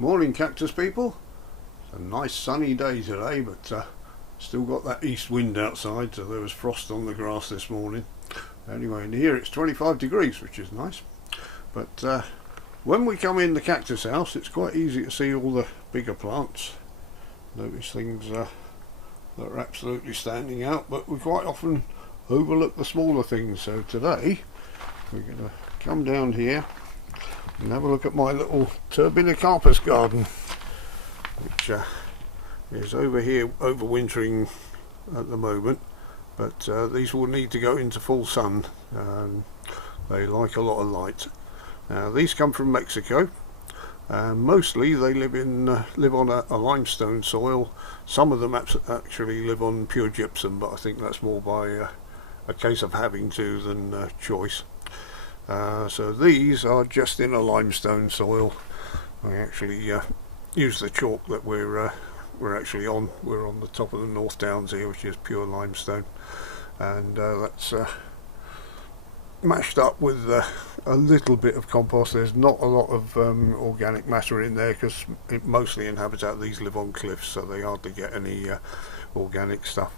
Morning cactus people. It's a nice sunny day today, but still got that east wind outside, so there was frost on the grass this morning. Anyway, in here it's 25 degrees, which is nice. But when we come in the cactus house, it's quite easy to see all the bigger plants. Notice things that are absolutely standing out, but we quite often overlook the smaller things. So today we're going to come down here and have a look at my little Turbinicarpus garden, which is over here overwintering at the moment, but these will need to go into full sun. They like a lot of light. These come from Mexico, and mostly they live on a limestone soil. Some of them actually live on pure gypsum, but I think that's more by a case of having to than choice. So these are just in a limestone soil. I actually use the chalk that we're actually on. We're on the top of the North Downs here, which is pure limestone, and that's mashed up with a little bit of compost. There's not a lot of organic matter in there because mostly in habitat these live on cliffs, so they hardly get any organic stuff.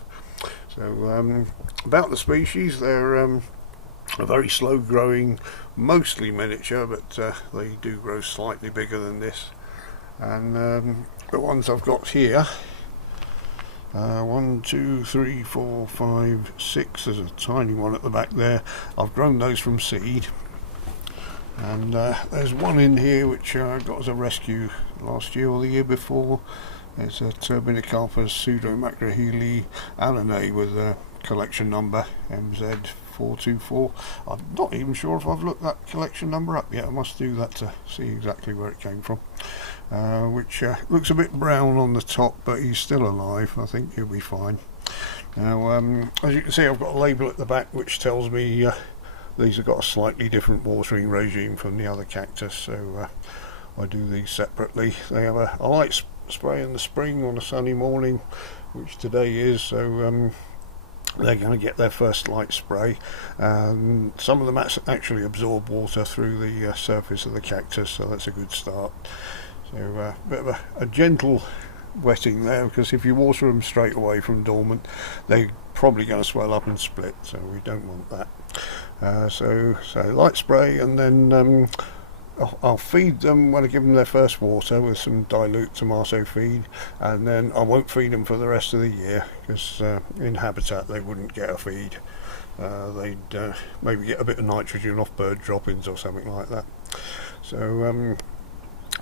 So about the species, they're a very slow growing, mostly miniature, but they do grow slightly bigger than this. And the ones I've got here, 1, 2, 3, 4, 5, 6, there's a tiny one at the back there. I've grown those from seed, and there's one in here which I got as a rescue last year or the year before. It's a Turbinicarpus pseudo-macroheli Alanae with a collection number MZ424. I'm not even sure if I've looked that collection number up yet. I must do that to see exactly where it came from. Which looks a bit brown on the top, but he's still alive. I think he'll be fine. Now, as you can see, I've got a label at the back which tells me these have got a slightly different watering regime from the other cactus, so I do these separately. They have a light spray in the spring on a sunny morning, which today is, so they're going to get their first light spray. Some of them actually absorb water through the surface of the cactus, so that's a good start. So a bit of a gentle wetting there, because if you water them straight away from dormant, they're probably going to swell up and split, so we don't want that. So light spray, and then I'll feed them when I give them their first water with some dilute tomato feed, and then I won't feed them for the rest of the year, because in habitat they wouldn't get a feed. They'd maybe get a bit of nitrogen off bird droppings or something like that. So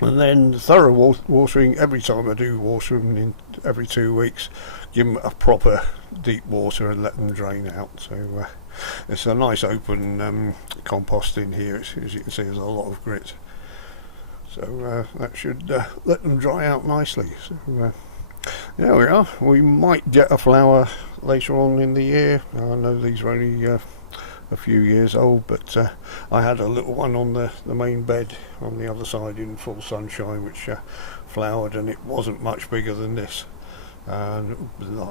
and then thorough watering. Every time I do water them, every 2 weeks, give them a proper deep water and let them drain out. So it's a nice open compost in here. As you can see, there's a lot of grit, so that should let them dry out nicely. So there we are. We might get a flower later on in the year. I know these are only a few years old, but I had a little one on the main bed on the other side in full sunshine, which flowered, and it wasn't much bigger than this. I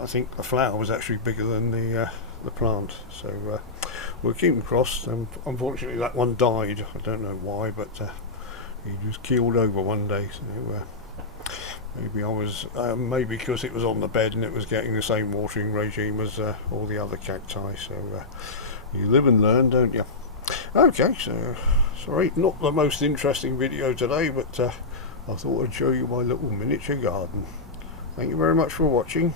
think the flower was actually bigger than the plant, so we'll keep them crossed. Unfortunately that one died. I don't know why, but he just keeled over one day. So maybe because it was on the bed and it was getting the same watering regime as all the other cacti. So you live and learn, don't you? Okay, so sorry, not the most interesting video today, but I thought I'd show you my little miniature garden. Thank you very much for watching.